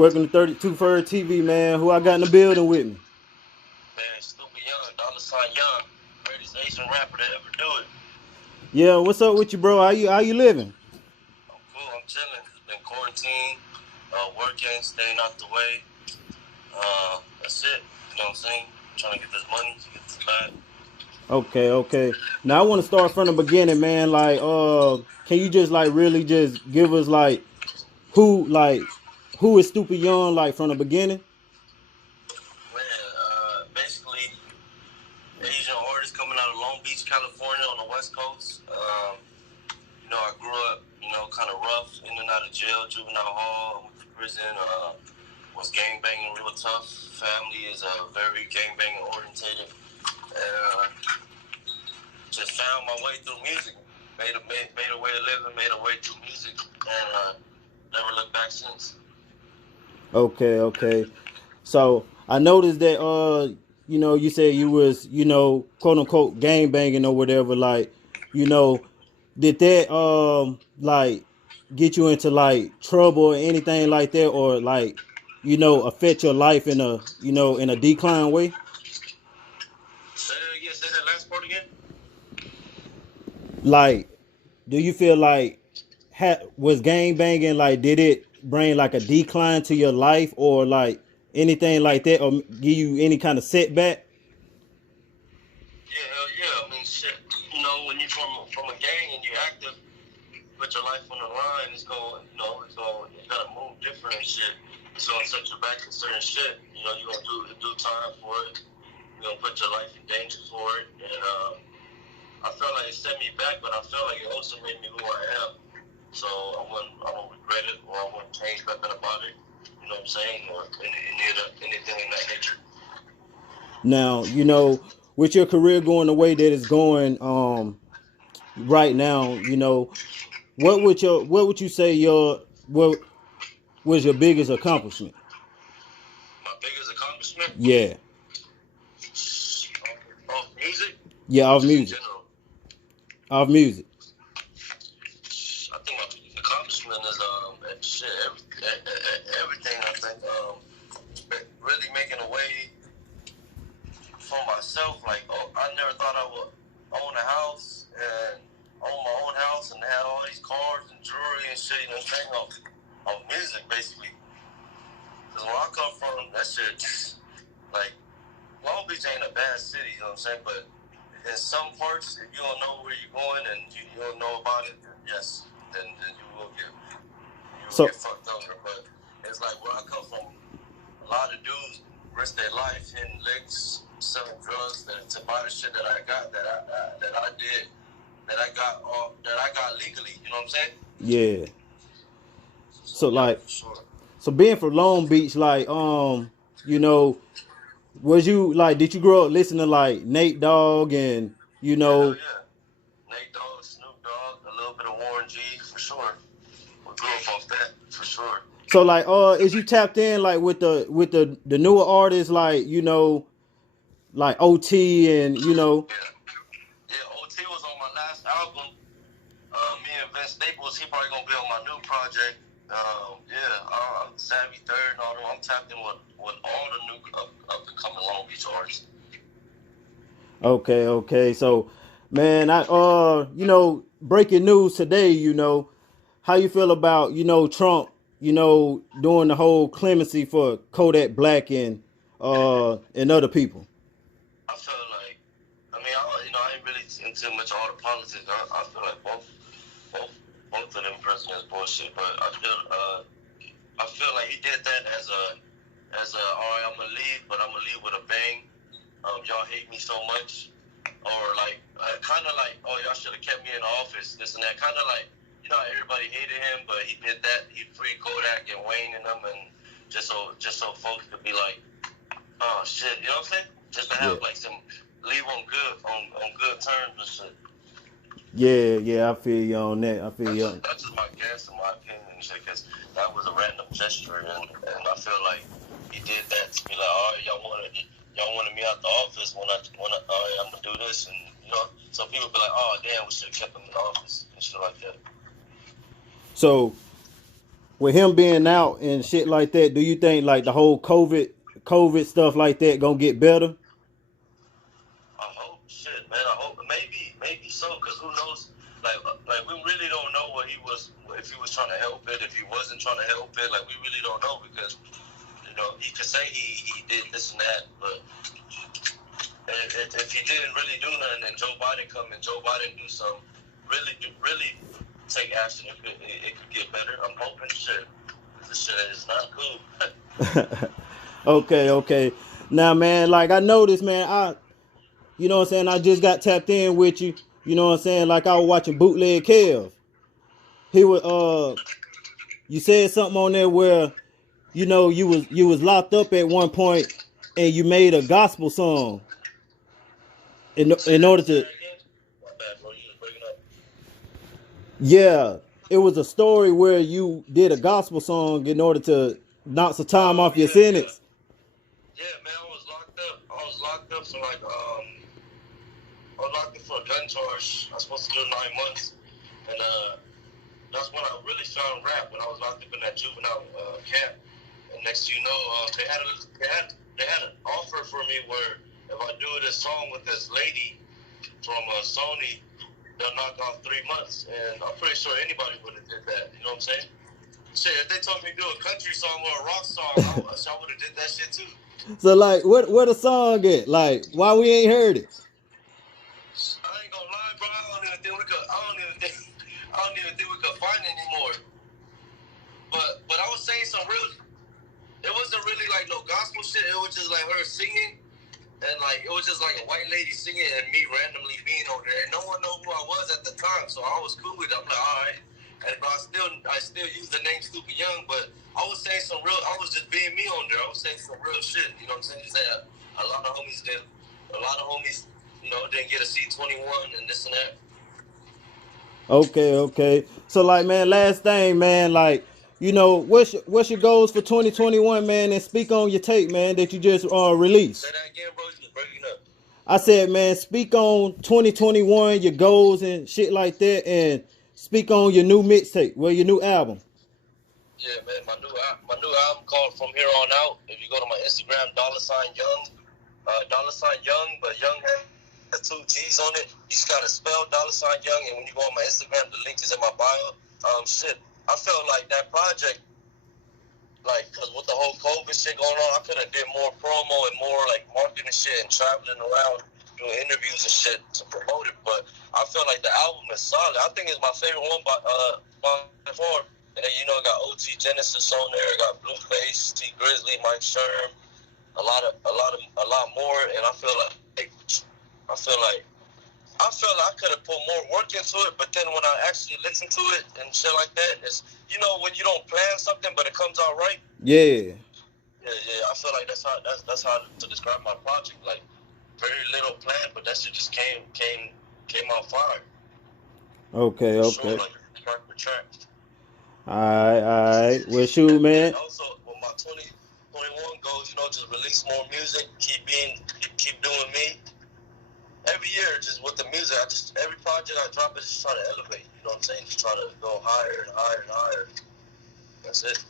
Welcome to 32 Fur TV, man. Who I got in the building with me? Man, stupid young, dollar sign young, greatest Asian rapper to ever do it. Yeah, what's up with you, bro? How you living? I'm cool, I'm chilling. Been quarantined, working, staying out the way. That's it. You know what I'm saying? Trying to get this money, to get this bag. Okay. Now I want to start from the beginning, man. Can you just like really just give us who is Stupid Young like from the beginning? Man, basically, Asian artist coming out of Long Beach, California on the West Coast. I grew up, kind of rough, in and out of jail, juvenile hall, went to prison, was gang banging real tough. Family is very gang banging orientated. And just found my way through music. Made a way of living, made a way through music, and never looked back since. Okay. So I noticed that you said you was, quote unquote gang banging or whatever, you know, did that like get you into like trouble or anything like that, or affect your life in a decline way? Say that again. Say that last part again. Like, do you feel like was gang banging, like, did it bring like a decline to your life or like anything like that, or give you any kind of setback? Yeah, hell yeah. I mean, shit. When you're from a gang and you're active, put your life on the line. You gotta move different and shit. It's gonna set you back to certain shit. You're gonna do time for it. You're gonna put your life in danger for it, and I felt like it set me back, but I felt like it also made me who I am. So I wouldn't regret it, or I wouldn't change nothing about it. You know what I'm saying, or anything in that nature. Now, with your career going the way that it's going right now, what would you say what was your biggest accomplishment? My biggest accomplishment Yeah. of music, Yeah, or off just in music. general. Off music. I think my biggest accomplishment is everything. I think really making a way for myself. Like, I never thought I would own a house and own my own house and have all these cars and jewelry and shit. You know what I'm saying? On music, basically. Because where I come from, that shit, like, Long Beach ain't a bad city. You know what I'm saying? But in some parts, if you don't know where you're going and you don't know about it, then yes, then you will get So fucked over. But it's like where I come from, a lot of dudes risk their life hitting licks, selling drugs to buy the shit that I got, that I did, that I got legally. You know what I'm saying? yeah. So So yeah, like for sure. so being from Long Beach, you know, was you like did you grow up listening to like Nate Dogg and Yeah, hell yeah. Nate Dogg, Snoop Dogg, a little bit of Warren G, for sure. We grew up off that, for sure. so like is you tapped in like with the newer artists, like, like OT and Yeah. Yeah, OT was on my last album. Me and Vince Staples, he probably gonna be on my new project. I'm Savvy Third and all them. I'm tapped in with all the new up and coming Long Beach artists. Okay. So man, breaking news today, how you feel about, Trump, doing the whole clemency for Kodak Black and other people. I feel like, I ain't really into much of all the politics. I feel like both both of them presidents bullshit, but I feel like he did that as a all right, I'm gonna leave, but I'm gonna leave with a bang. Y'all hate me so much, or like kind of like, oh, y'all should have kept me in the office, this and that. Kind of like, everybody hated him, but he did that. He freed Kodak and Wayne and them, and just so folks could be like, oh shit, you know what I'm saying? Just to Yeah. have like some leave on good terms and shit. Yeah, I feel you on that. I feel you. That's just my guess and my opinion and shit, because that was a random gesture, and I feel like he did that to be like, all right, y'all wanted me out the office when all right, I'm gonna do this, and so people be like, oh damn, we should have kept him in the office and shit like that. So with him being out and shit like that, do you think like the whole COVID stuff like that gonna get better? I hope, shit, man. I hope maybe so, cause who knows? Like we really don't know what he was, if he was trying to help it, if he wasn't trying to help it. Like we really don't know because he could say he did this and that, but if he didn't really do nothing, and Joe Biden come and Joe Biden do some really take action, it could get better. I'm hoping shit. This shit is not cool. Okay. Now, man, like I noticed, man, you know what I'm saying, I just got tapped in with you. You know what I'm saying? Like I was watching Bootleg Kev. He was you said something on there where, you was locked up at one point and you made a gospel song in order Say to. that again. My bad, bro. You just breaking up. Yeah, it was a story where you did a gospel song in order to knock some time Oh off your yeah. sentence. Yeah, man, I was locked up. I was locked up for I was locked up for a gun charge. I was supposed to do 9 months, and that's when I really found rap. When I was locked up in that juvenile camp, and next thing you know, they had an offer for me where if I do this song with this lady from Sony, they'll knock off 3 months. And I'm pretty sure anybody would have did that. You know what I'm saying? Shit, if they told me to do a country song or a rock song, I would have did that shit too. So like, what the song at? Like, why we ain't heard it? I ain't gonna lie, bro. I don't even think we could. I don't even think we could find it anymore. But I was saying some real. It wasn't really like no gospel shit. It was just like her singing, and like it was just like a white lady singing, and me randomly being over there. And no one knew who I was at the time, so I was cool with it. I'm like, all right. And but I still use the name Stupid Young, but I was saying some real. I was just being me on there. I was saying some real shit. You know what I'm saying? Just that a lot of homies did. A lot of homies, didn't get a C21 and this and that. Okay. So like, man, last thing, man, like, what's your goals for 2021, man, and speak on your tape, man, that you just Say released. that again, bro. You just breaking up. I said, man, speak on 2021, your goals and shit like that, and speak on your new mixtape, your new album. Yeah, man. My new album called From Here On Out. If you go to my Instagram, $Young, $Young, but Young has two G's on it. You just gotta spell $Young, and when you go on my Instagram, the link is in my bio. Shit. I felt like that project, like, cause with the whole COVID shit going on, I could have did more promo and more like marketing shit and traveling around doing interviews and shit to promote it. But I feel like the album is solid. I think it's my favorite one by far. And then it got OT Genesis on there, got Blueface, T Grizzly, Mike Sherm, a lot more. And I feel like I could have put more work into it, but then when I actually listen to it and shit like that, it's when you don't plan something but it comes out right. Yeah. Yeah. I feel like that's how to describe my project. Like very little plan, but that shit just came out fire. Okay. For sure, Okay. like track for track. All right. Well, shoot, And man. also with my 2021 goals, just release more music, keep doing me. Every year, just with the music, every project I drop is just trying to elevate. You know what I'm saying? Just trying to go higher and higher and higher. That's it.